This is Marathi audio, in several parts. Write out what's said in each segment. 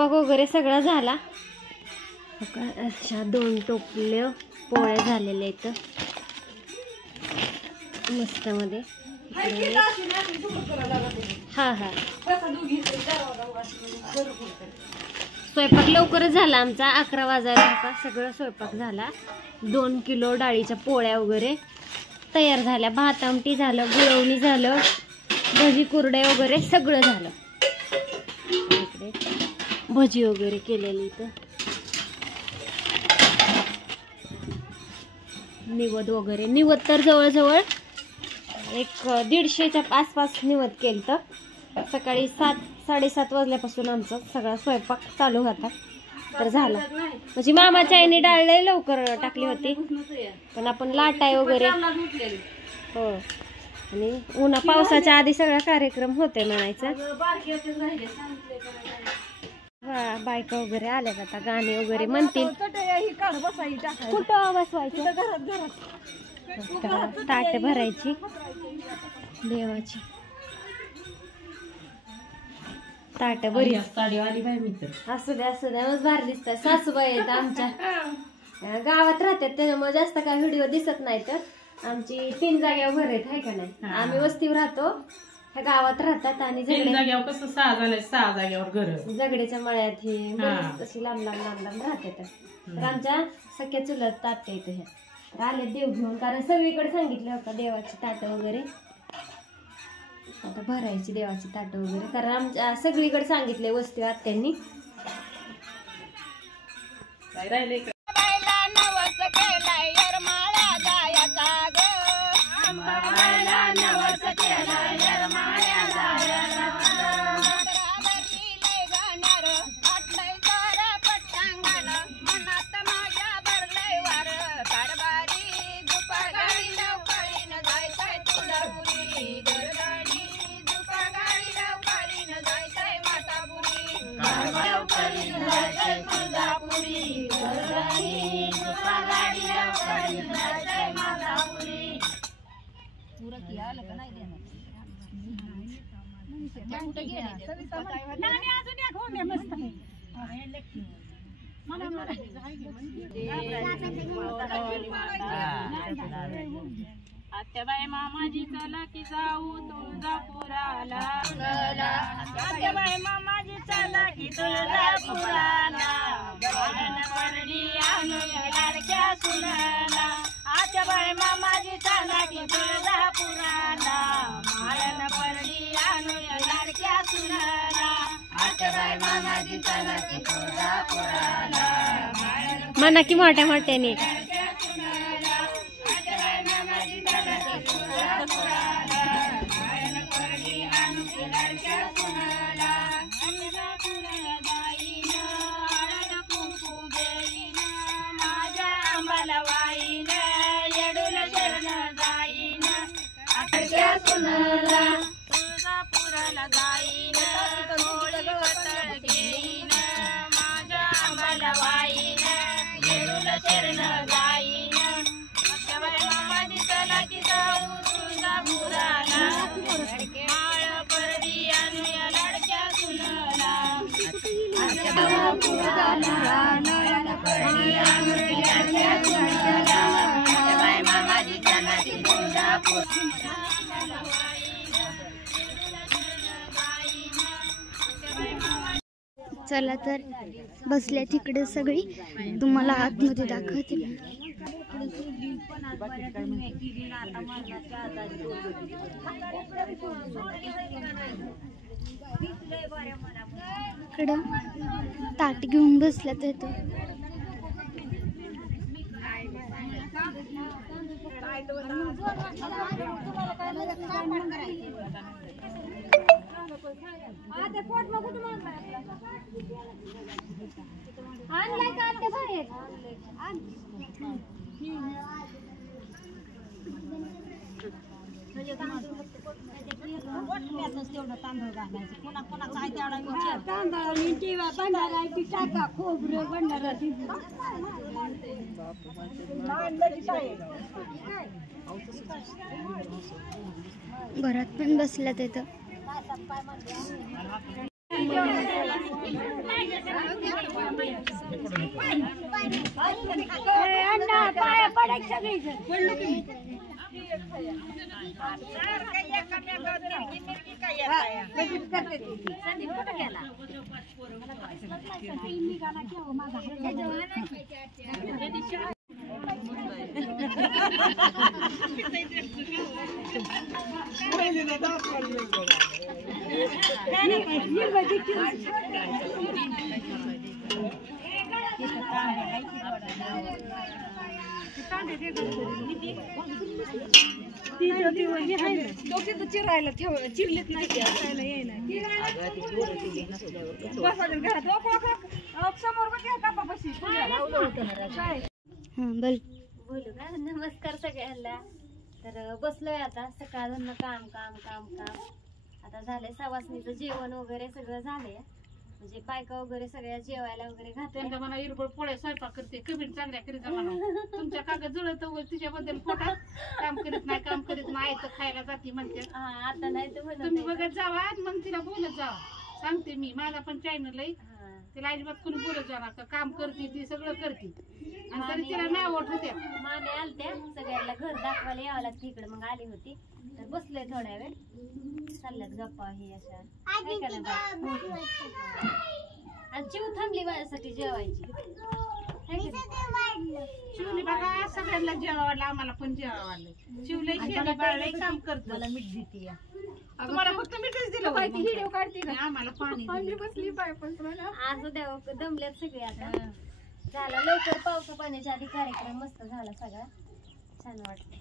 स्वयंपाक वगैरे सगळा झाला। अशा 2 टोपले पोळ्या झालेल्या आहेत मस्त मध्ये। हा हा स्वयंपाक लवकरच झाला आमचा, 11 वाजायला होता। सगळं स्वयंपाक झाला। 2 किलो डाळीच्या पोळ्या वगैरे तयार झाल्या, भात आमटी झालं, गुळवणी झालं, भजी कुरडे वगैरे सगळं झालं। इकडे भजी वगैरे केलेली इथं, निवद वगैरे। निवद तर जवळजवळ 150च्या आसपास निवद केलं तर सकाळी 7-7:30 वाजल्यापासून आमचा सगळा स्वयंपाक चालू होता तर झाला। म्हणजे मामाच्या आईने डाळ लय लवकर टाकली होती, पण आपण लाटाय वगैरे हो, आणि उन्हा पावसाच्या आधी सगळा कार्यक्रम होते म्हणायचं। बायका वगैरे आल्या आता, गाणे वगैरे म्हणतील। कुठं बसवायचं? ताट भरायची देवाची, ताट बरी असू द्या मग भारी दिसतात। सासूबाई आहेत आमच्या, गावात राहतात त्याच्यामुळे जास्त काय व्हिडिओ दिसत नाही। तर आमची 3 जागेवर घर आहेत, हाय का नाही? आम्ही वस्तीवर राहतो, ह्या गावात राहतात, आणि 3 जागेवर कसं 6 झाले, 6 जागेवर घर, जगड्याच्या मळ्यात हे अशी लांब राहतात। तर आमच्या सख्या चुलत तात्या इथे ह्या आले देव घेऊन, कारण सगळीकडे सांगितलं होतं देवाची ताट वगैरे, आता भरायची देवाची ताट वगैरे, कारण आमच्या सगळीकडे सांगितले वस्ती आत्यांनी। काय राहिले आत्याबाई मामाजी चला की जाऊ तुळजापुराला, आत्याबाई मामाजी चला की तुळजापुराला, परडी आणूया लाडक्या सुनाला, आत्याबाई मामाजी चला की तुळजापुराला, माळन परडी आणूया लाडक्या सुनाला, आत्याबाई मामाजी चला की तुळजापुराला, म्हणा की मोठ्या मोठ्याने। तुळजापुराला जाईन, कोळी वतळ घेईन, माझ्या आंबाला वाईन, येडूला शरण जाईन, आत्याबाई मामाजी चला की जाऊ तुळजापुराला, माळ परडी आणूया लाडक्या सुनाला, परडी आणूया लाडक्या सुनाला, आत्याबाई मामाजी चला की तुळजापुराला। चला तर बसल्या तिकडे सगळी, तुम्हाला आतमध्ये दाखवते। इकडं ताट घेऊन बसल्या तिथं, आणलाय का ते बाहेर? तांदूळ घालायचं, कोणा कोणाचा आहे तेवढा खोबरं बंडारा घरात पण बसल्या तिथं। संदीप कुठं गेला? चिरायला ठेव चिरलीत नाही बोल. बोलू का? नमस्कार सगळ्यांना. तर बसलोय आता सकाळधन काम काम काम काम. आता झालंय सवासणीचं जेवण वगैरे सगळं झालंय. म्हणजे बायका वगैरे सगळ्या जेवायला वगैरे घातल्या. त्यांना म्हणा इरबळ पोळ्या स्वयंपाक करते कमी चांगल्या करीत म्हणा तुमच्या कागद जुळत तिच्याबद्दल पोटात काम करीत नाही तर खायला जाते म्हणते. हा आता नाही तर म्हणत तुम्ही नाही. बघत जावा मग तिला बोलत जावा. सांगते मी माझा पण चॅनल आहे. हा. तिला अजिबात कोणी बोलत जाणार का काम करते ती सगळं करते आणि तरी तिला नाव होत्या. मामी आलत्या सगळ्यांना घर दाखवायला यावं लागतं इकडे. मग आली होती तर बसलोय थोड्या वेळ. चालल्यात गप्पा ही अशा. काय करायचं? आणि चिव थांबली माझ्यासाठी जेवायची. शिवली बघा सगळ्यांना जेवा वाढलं आम्हाला पण जेवा वाढलं. शिवले शेणी बाळले काम करतो. मला मीठ देते या. तुम्हाला फक्त मीठच दिलं व्हिडिओ काढते का आम्हाला पाणी बसली पाय पण असं द्यावं दमल्यात सगळे आता. झाला लवकर पावसा पाण्याच्या आधी कार्यक्रम मस्त झाला सगळा. छान वाटते.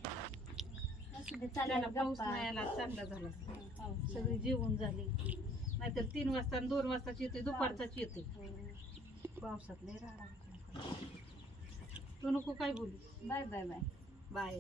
असू दे चालला पाऊस गप्पा. नाही आला चांगला झाला. सगळी जेवण झाली नाहीतर 3 वाजता आणि 2 वाजताच येते दुपारचाच येते. पावसात लय राडा. तू नको काय बोलू. Bye bye bye. बाय.